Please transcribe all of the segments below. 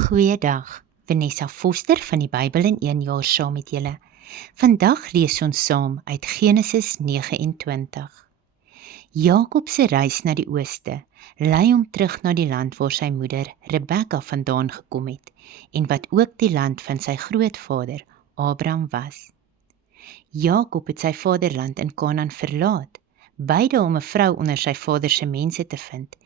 Goeiedag, Vanessa Foster van die Bybel in 1 jaar saam met julle. Vandag lees ons saam uit Genesis 29. Jakob se reis na die ooste lei hom terug na die land waar sy moeder Rebekka vandaan gekom het en wat ook die land van sy grootvader Abraham was. Jakob het sy vaderland in Kanaan verlaat, beide om 'n vrou onder sy vader se mense te vind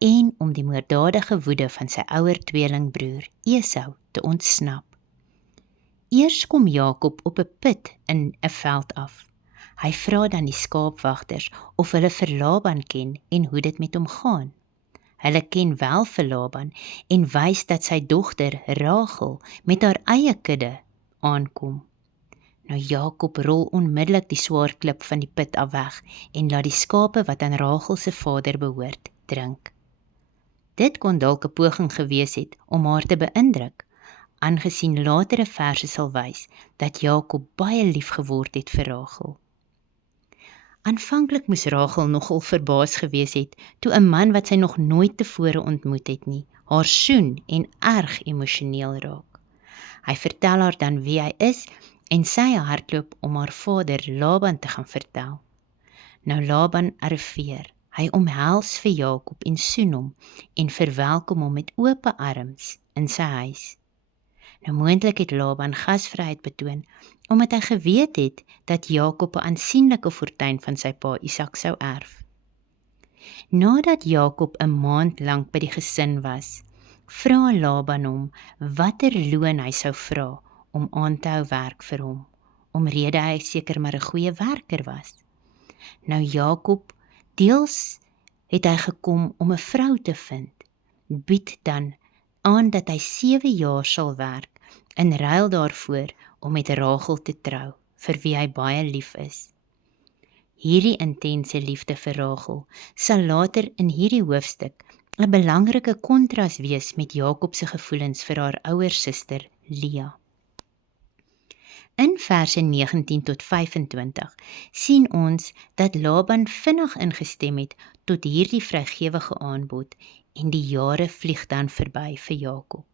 en om die moorddadige woede van sy ouer tweelingbroer Esau te ontsnap. Eers kom Jakob op 'n put in 'n veld af. Hy vra dan die skaapwagters of hulle vir Laban ken en hoe dit met hom gaan. Hulle ken wel vir Laban en wys dat sy dogter Rachel met haar eie kudde aankom. Nou Jakob rol onmiddellik die swaar klip van die put af weg en laat die skape wat aan Rachel se vader behoort drink. Dit kon dalk 'n poging gewees het om haar te beïndruk, aangesien latere verse sal wys dat Jakob baie lief geword het vir Rachel. Aanvanklik moes Rachel nogal verbaas gewees het toe 'n man wat sy nog nooit tevore ontmoet het nie, haar soen en erg emosioneel raak. Hy vertel haar dan wie hy is en sy hardloop om haar vader Laban te gaan vertel. Nou Laban arriveer. Hy omhels vir Jakob en soen hom en verwelkom hom met oop arms in sy huis. Nou moontlik het Laban gasvryheid betoon, omdat hy geweet het dat Jakob 'n aansienlike fortuin van sy pa Isak sou erf. Nadat Jakob 'n maand lank by die gesin was, vra Laban hom watter loon hy sou vra om aan te hou werk vir hom, omrede hy seker maar 'n goeie werker was. Nou Jakob, deels het hy gekom om 'n vrou te vind, bied dan aan dat hy 7 jaar sal werk, in ruil daarvoor om met Rachel te trou, vir wie hy baie lief is. Hierdie intense liefde vir Rachel sal later in hierdie hoofstuk 'n belangrike kontras wees met Jakob se gevoelens vir haar ouer suster Lea. In verse 19 tot 25 sien ons dat Laban vinnig ingestem het tot hierdie vrygewige aanbod en die jare vlieg dan verby vir Jakob.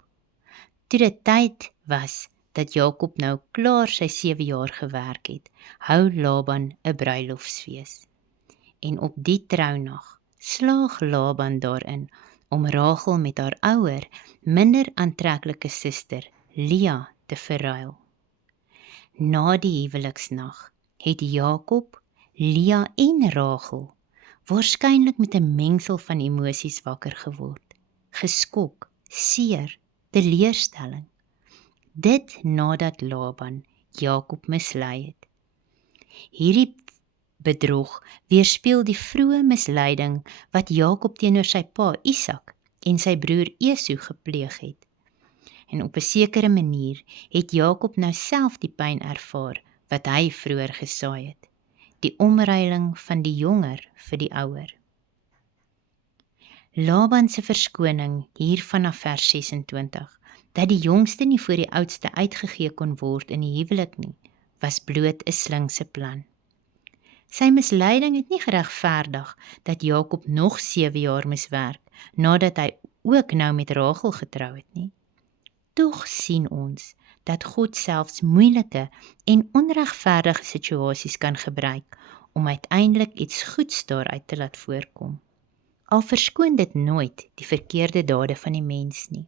Toe dit tyd was dat Jakob nou klaar sy 7 jaar gewerk het, hou Laban 'n bruilofsfees. En op die trounag slaag Laban daarin om Rachel met haar ouer, minder aantreklike suster Lea te verruil. Na die huweliksnag het Jakob, Lea en Rachel waarskynlik met 'n mengsel van emosies wakker geword, geskok, seer, teleurstelling. Dit nadat Laban Jakob mislei het. Hierdie bedrog weerspieël die vroeë misleiding wat Jakob teenoor sy pa Isak en sy broer Esau gepleeg het. En op 'n sekere manier het Jakob nou self die pyn ervaar wat hy vroeër gesaai het, die omruiling van die jonger vir die ouer. Laban se verskoning hier vanaf vers 26, dat die jongste nie voor die oudste uitgegee kon word in die huwelik nie, was bloot 'n slinkse plan. Sy misleiding het nie geregverdig dat Jakob nog 7 jaar moes werk, nadat hy ook nou met Rachel getrou het nie. Tog sien ons dat God selfs moeilike en onregverdige situasies kan gebruik om uiteindelik iets goeds daaruit te laat voorkom. Al verskoon dit nooit die verkeerde dade van die mens nie.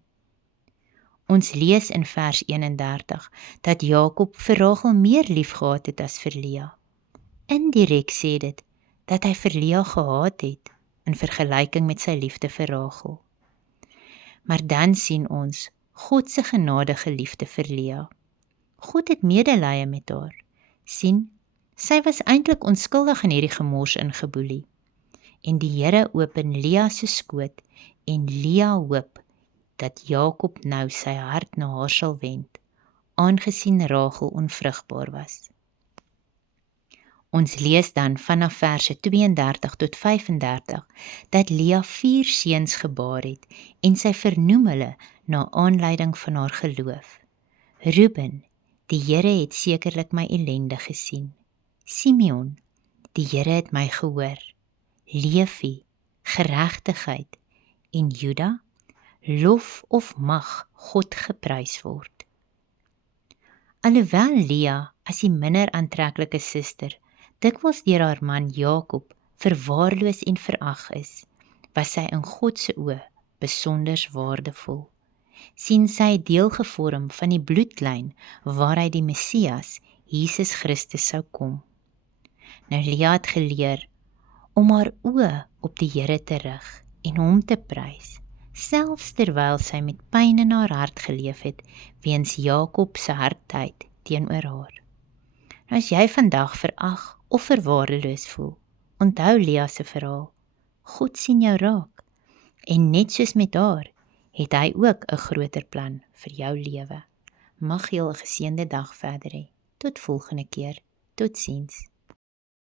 Ons lees in vers 31 dat Jakob vir Rachel meer lief gehad het as vir Lea. Indirek sê dit dat hy vir Lea gehaat het in vergelyking met sy liefde vir Rachel. Maar dan sien ons God se genadige liefde vir Lea. God het medelee met haar. Sien, sy was eintlik onskuldig in hierdie gemors ingeboelie. En die Here open Lea se skoot en Lea hoop dat Jakob nou sy hart na haar sal wend, aangesien Rachel onvrugbaar was. Ons lees dan vanaf verse 32 tot 35 dat Lea 4 seuns gebaar het en sy vernoem hulle na aanleiding van haar geloof. Reuben, die Here het sekerlik my ellende gesien. Simeon, die Here het my gehoor. Levi, geregtigheid. En Juda, lof of mag God geprys word. Alhoewel Lea as die minder aantreklike suster dikwels deur haar man Jakob verwaarloos en verag is, was sy in God se oë besonder waardevol. Sien sy deel gevorm van die bloedlyn waaruit die Messias, Jesus Christus, sou kom. Nou Lea het geleer om haar oë op die Here te rig en hom te prys, selfs terwyl sy met pyn in haar hart geleef het weens Jakob se hardheid teenoor haar. Nou as jy vandag verag of verwaarloos voel, onthou Lea se verhaal. God sien jou raak en net soos met haar, het hy ook 'n groter plan vir jou lewe. Mag jy 'n geseënde dag verder hê. Tot volgende keer. Totsiens.